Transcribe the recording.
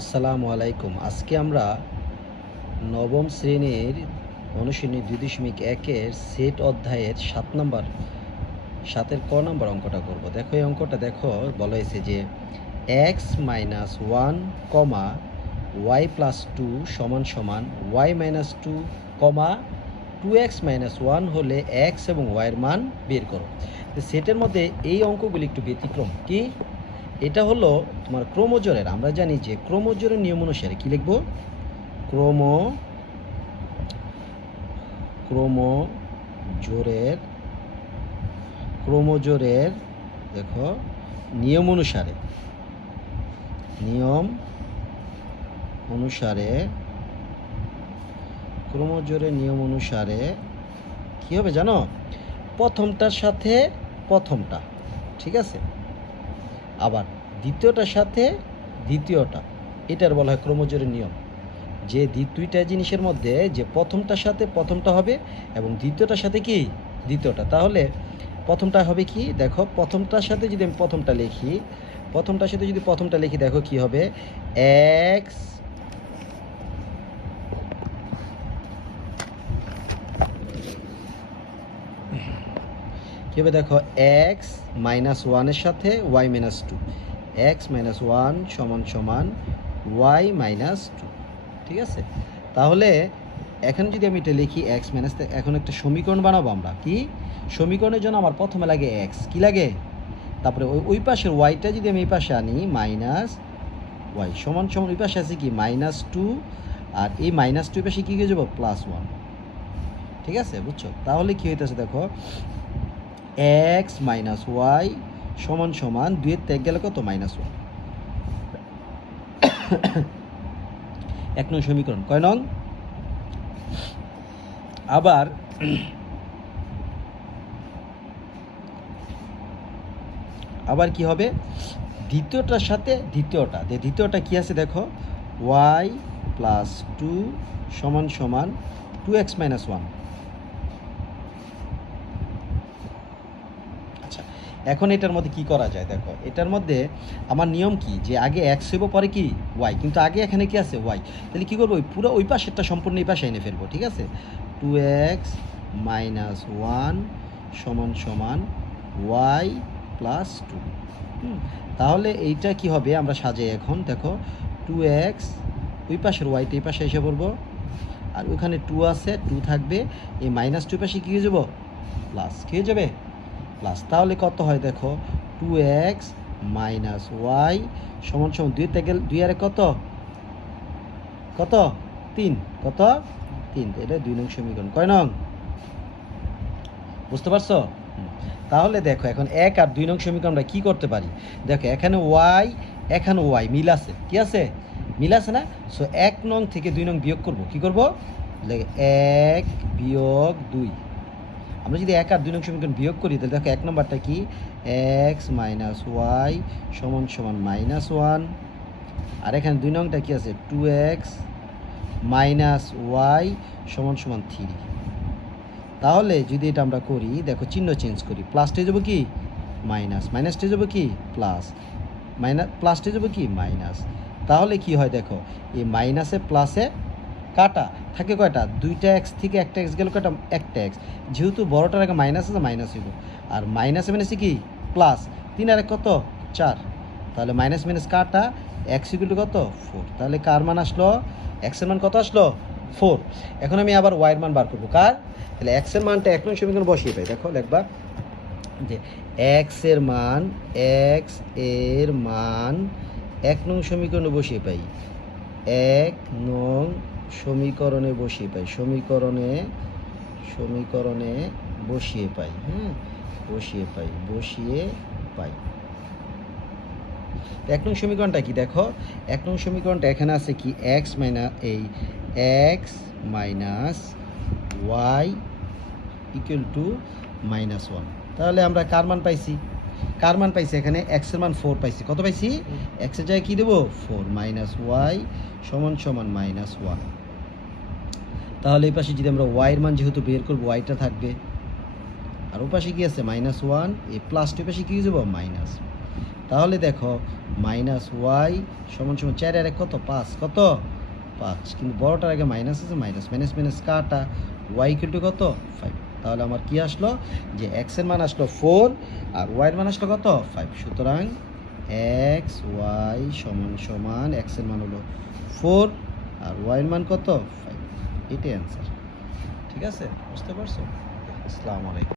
আসসালামু আলাইকুম। আজকে আমরা নবম শ্রেণীর অনুশীলনী 2.1-এর সেট অধ্যায়ের 7 ক নম্বর অঙ্কটা করব। দেখো এই অঙ্কটা দেখো বলা হয়েছে যে x মাইনাস 1 কমা y প্লাস 2 সমান সমান y মাইনাস 2 কমা 2x মাইনাস 1 হলে x এবং y এর মান বের করো। সেটের মধ্যে এই অঙ্কগুলি একটু ব্যতিক্রম। কি এটা হলো তোমার ক্রমজোরের। আমরা জানি যে ক্রমজোরের নিয়ম অনুসারে কি লিখব? ক্রমজোরের ক্রমজোরের দেখো নিয়ম অনুসারে ক্রমজোরের নিয়ম অনুসারে কি হবে জানো? প্রথমটার সাথে প্রথমটা, ঠিক আছে, আবার দ্বিতীয়টার সাথে দ্বিতীয়টা, এটার বলা হয় ক্রমজোরের নিয়ম। যে দুইটা জিনিসের মধ্যে যে প্রথমটার সাথে প্রথমটা হবে এবং দ্বিতীয়টার সাথে কি দ্বিতীয়টা, তাহলে প্রথমটা হবে কি দেখো, প্রথমটার সাথে যদি আমি প্রথমটার সাথে যদি প্রথমটা লিখি দেখো কি হবে, এক্স কি হবে দেখো, এক্স মাইনাস ওয়ানের সাথে y minus two, x minus one সমান সমান ওয়াই মাইনাস টু, ঠিক আছে। তাহলে এখন যদি আমি এটা লিখি এক্স মাইনাস, এখন একটা সমীকরণ বানাবো আমরা। কি সমীকরণের জন্য আমার প্রথমে লাগে এক্স, কি লাগে, তারপরে ওই পাশের ওয়াইটা যদি আমি এই পাশে আনি মাইনাস ওয়াই সমান সমান ওই পাশে আছে কি মাইনাস টু, আর এই মাইনাস টু পাশে কী হয়ে যাবো প্লাস ওয়ান, ঠিক আছে, বুঝছো? তাহলে কি হইতেছে দেখো, এক্স মাইনাস ওয়াই সমান সমান 2-এর ত্যাগ গেলে কত মাইনাস ওয়ান। 1 নং সমীকরণ। কয় নং? আবার কি হবে, দ্বিতীয়টার সাথে দ্বিতীয়টা কি আছে দেখো, ওয়াই প্লাস টু সমান সমান 2x মাইনাস ওয়ান। আচ্ছা, এখন এটার মধ্যে কি করা যায় দেখো, এটার মধ্যে আমার নিয়ম কি যে আগে এক্স হইব পরে কি ওয়াই, কিন্তু আগে এখানে কি আছে ওয়াই, তাহলে কী করবো, পুরো ওই পাশেরটা সম্পূর্ণ এই পাশে এনে ফেলবো, ঠিক আছে। 2x মাইনাস ওয়ান সমান সমান ওয়াই প্লাস টু। তাহলে এইটা কি হবে, আমরা সাজাই এখন দেখো, 2x ওই পাশের ওয়াইটা এই পাশে এসে পড়বো, আর ওখানে 2 আছে, 2 থাকবে, এই মাইনাস টু পাশে কী হয়ে যাব প্লাস, কী হয়ে যাবে প্লাস। তাহলে কত হয় দেখো, 2x মাইনাস ওয়াই সমান সমান 2 থেকে 2 আর কত 3, কত 3, এটা 2 নং সমীকরণ। কয় নং বুঝতে পারছো? তাহলে দেখো এখন 1 আর 2 নং সমীকরণ আমরা কী করতে পারি, দেখো এখানে ওয়াই মিল আছে, কি আছে মিল আছে না, সো 1 নং থেকে 2 নং বিয়োগ করব, কি করব, 1 বিয়োগ 2। আমরা যদি 1 আর 2 নং সমীকরণ বিয়োগ করি তাহলে দেখো 1 নম্বরটা কি, এক্স মাইনাস ওয়াই সমান সমান মাইনাস ওয়ান, আর এখানে 2 নংটা কি আছে, 2x মাইনাস ওয়াই সমান সমান 3। তাহলে যদি এটা আমরা করি দেখো, চিহ্ন চেঞ্জ করি, প্লাসটা যাবো কি মাইনাস, মাইনাসটা যাবো কি প্লাস, প্লাসটা যাবো কি মাইনাস। তাহলে কি হয় দেখো, এই মাইনাসে প্লাসে কাটা থাকে কয়টা, 2টা এক্স থেকে একটা এক্স গেল কয়টা, একটা এক্স, যেহেতু বড়টার আগে মাইনাস আছে মাইনাস হইব, আর মাইনাসে মাইনাসে কি প্লাস, 3 আর 1 কত 4, তাহলে মাইনাস মাইনাস কাটা, এক্স ইকুয়াল টু কত 4, তাহলে কার মান আসলো, এক্সের মান কত আসলো 4। এখন আমি আবার ওয়াইয়ের মান বার করবো, কার, তাহলে এক্সের মানটা 1 নং সমীকরণ বসিয়ে পাই, দেখো লিখবা যে এক্স এর মান 1 নং সমীকরণে বসিয়ে পাই, 1 নং সমীকরণে বসিয়ে পাই, সমীকরণে বসিয়ে পাই, হ্যাঁ বসিয়ে পাই। 1 নং সমীকরণটা কি দেখো, 1 নং সমীকরণটা এখানে আছে কি, x minus y equal to minus one. তাহলে আমরা কার মান পাইছি, এখানে এক্সের মান 4 পাইছি, কত পাইছি, এক্সের জায়গায় কী দেবো 4, মাইনাস ওয়াই সমান সমান মাইনাস ওয়ান। তাহলে এই পাশে যদি আমরা ওয়াইয়ের মান যেহেতু বের করবো, ওয়াইটা থাকবে, আর ও পাশে কী আছে মাইনাস ওয়ান, এই প্লাসটা পাশে কী হয়ে যাবো মাইনাস। তাহলে দেখো মাইনাস ওয়াই সমান সমান 4 আর 1 কত 5, কত 5, কিন্তু বড়টার আগে মাইনাস আছে, মাইনাস মাইনাস মাইনাস কাটা, ওয়াই ইকুয়াল টু কত 5। তাহলে আমার কি আসলো যে এক্স এর মান আসলো 4 আর ওয়াই এর মান আসলো কত 5। সুতরাং এক্স ওয়াই সমান সমান এক্স এর মান হলো 4 আর ওয়াই এর মান কত 5। এটাই অ্যান্সার। ঠিক আছে, বুঝতে পারছো? আসসালামু আলাইকুম।